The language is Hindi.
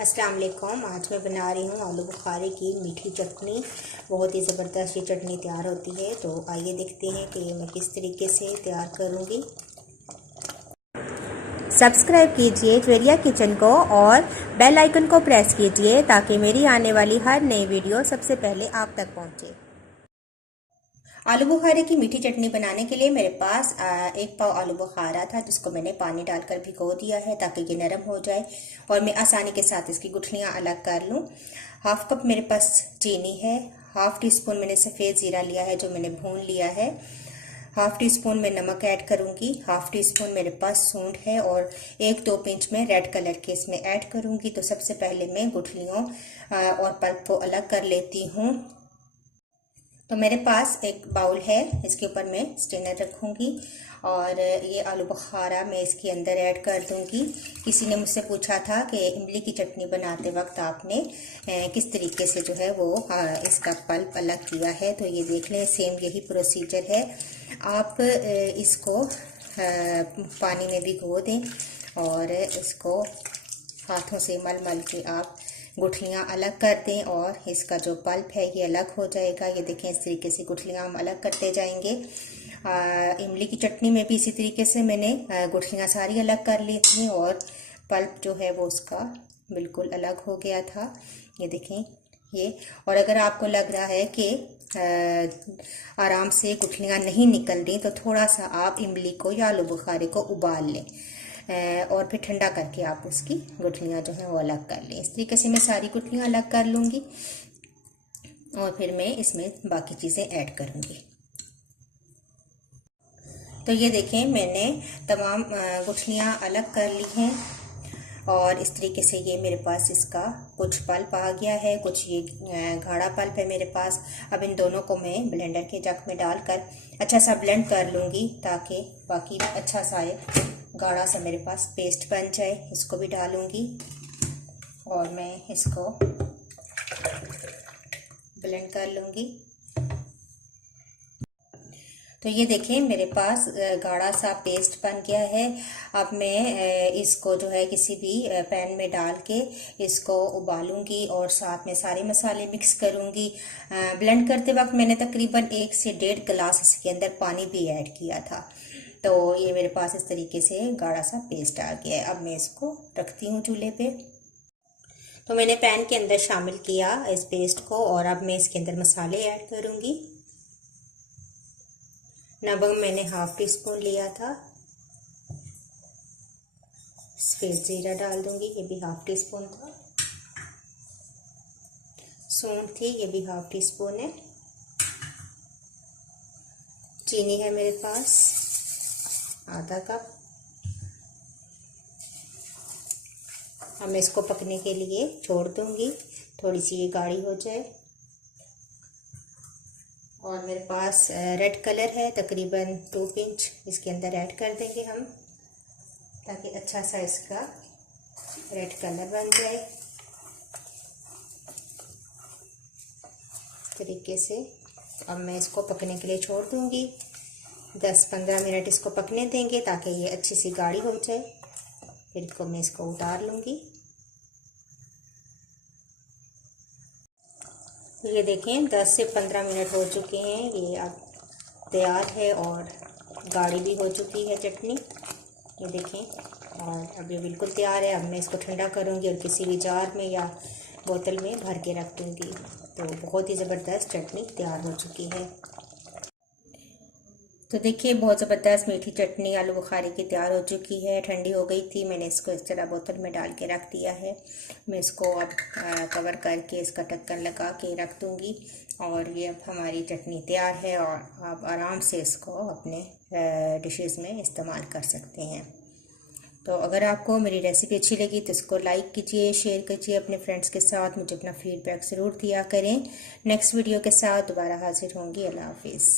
अस्सलाम वालेकुम। आज मैं बना रही हूँ आलू बुखारे की मीठी चटनी। बहुत ही ज़बरदस्त ये चटनी तैयार होती है। तो आइए देखते हैं कि मैं किस तरीके से तैयार करूँगी। सब्सक्राइब कीजिए ज्वेरिया किचन को और बेल आइकन को प्रेस कीजिए ताकि मेरी आने वाली हर नई वीडियो सबसे पहले आप तक पहुँचे। आलू बुखारे की मीठी चटनी बनाने के लिए मेरे पास 1 पाव आलू बुखारा था, जिसको मैंने पानी डालकर भिगो दिया है ताकि ये नरम हो जाए और मैं आसानी के साथ इसकी गुठलियाँ अलग कर लूँ। हाफ कप मेरे पास चीनी है। हाफ टी स्पून मैंने सफ़ेद ज़ीरा लिया है जो मैंने भून लिया है। हाफ टी स्पून में नमक ऐड करूँगी। हाफ टी स्पून मेरे पास सूंठ है और 1-2 पिंच में रेड कलर के इसमें ऐड करूँगी। तो सबसे पहले मैं गुठलियों और पल्प को अलग कर लेती हूँ। तो मेरे पास एक बाउल है, इसके ऊपर मैं स्ट्रेनर रखूँगी और ये आलू बुखारा मैं इसके अंदर ऐड कर दूँगी। किसी ने मुझसे पूछा था कि इमली की चटनी बनाते वक्त आपने किस तरीके से जो है वो इसका पल्प अलग किया है। तो ये देख लें, सेम यही प्रोसीजर है। आप इसको पानी में भिगो दें और इसको हाथों से मल मल के आप गुठलियाँ अलग कर दें और इसका जो पल्प है ये अलग हो जाएगा। ये देखें, इस तरीके से गुठलियाँ हम अलग करते जाएंगे। इमली की चटनी में भी इसी तरीके से मैंने गुठलियाँ सारी अलग कर ली थी और पल्प जो है वो उसका बिल्कुल अलग हो गया था। ये देखें ये। और अगर आपको लग रहा है कि आराम से गुठलियाँ नहीं निकल रही तो थोड़ा सा आप इमली को या आलू बुखारे को उबाल लें और फिर ठंडा करके आप उसकी गुठलियाँ जो है वो अलग कर लें। इस तरीके से मैं सारी गुठलियाँ अलग कर लूँगी और फिर मैं इसमें बाकी चीज़ें ऐड करूँगी। तो ये देखें, मैंने तमाम गुठलियाँ अलग कर ली हैं और इस तरीके से ये मेरे पास इसका कुछ पल्प आ गया है, कुछ ये गाढ़ा पल्प है मेरे पास। अब इन दोनों को मैं ब्लेंडर के जग में डालकर अच्छा सा ब्लेंड कर लूँगी ताकि बाकी अच्छा सा गाढ़ा सा मेरे पास पेस्ट बन जाए। इसको भी डालूंगी और मैं इसको ब्लेंड कर लूँगी। तो ये देखें, मेरे पास गाढ़ा सा पेस्ट बन गया है। अब मैं इसको जो है किसी भी पैन में डाल के इसको उबालूंगी और साथ में सारे मसाले मिक्स करूंगी। ब्लेंड करते वक्त मैंने तकरीबन 1 से 1.5 गिलास इसके अंदर पानी भी ऐड किया था। तो ये मेरे पास इस तरीके से गाढ़ा सा पेस्ट आ गया है। अब मैं इसको रखती हूँ चूल्हे पे। तो मैंने पैन के अंदर शामिल किया इस पेस्ट को और अब मैं इसके अंदर मसाले ऐड करूँगी। नमक मैंने हाफ टी स्पून लिया था। सफ़ेद ज़ीरा डाल दूँगी, ये भी हाफ टी स्पून था। सूंठ थी, ये भी हाफ टी स्पून है। चीनी है मेरे पास आधा कप। अब मैं इसको पकने के लिए छोड़ दूंगी, थोड़ी सी ये गाढ़ी हो जाए। और मेरे पास रेड कलर है, तकरीबन 2 पिंच इसके अंदर ऐड कर देंगे हम ताकि अच्छा सा इसका रेड कलर बन जाए। इस तरीके से अब मैं इसको पकने के लिए छोड़ दूंगी। 10-15 मिनट इसको पकने देंगे ताकि ये अच्छी सी गाढ़ी हो जाए। फिर मैं इसको उतार लूँगी। ये देखें, 10 से 15 मिनट हो चुके हैं। ये अब तैयार है और गाढ़ी भी हो चुकी है चटनी। ये देखें, और अब ये बिल्कुल तैयार है। अब मैं इसको ठंडा करूँगी और किसी भी जार में या बोतल में भर के रख दूँगी। तो बहुत ही ज़बरदस्त चटनी तैयार हो चुकी है। तो देखिए, बहुत ज़बरदस्त मीठी चटनी आलू बुखारे की तैयार हो चुकी है। ठंडी हो गई थी, मैंने इसको इस तरह बोतल में डाल के रख दिया है। मैं इसको अब कवर करके इसका ढक्कन लगा के रख दूँगी और ये अब हमारी चटनी तैयार है और आप आराम से इसको अपने डिशेज़ में इस्तेमाल कर सकते हैं। तो अगर आपको मेरी रेसिपी अच्छी लगी तो इसको लाइक कीजिए, शेयर कीजिए अपने फ्रेंड्स के साथ। मुझे अपना फीडबैक ज़रूर दिया करें। नेक्स्ट वीडियो के साथ दोबारा हाजिर होंगी। अल्लाह हाफिज़।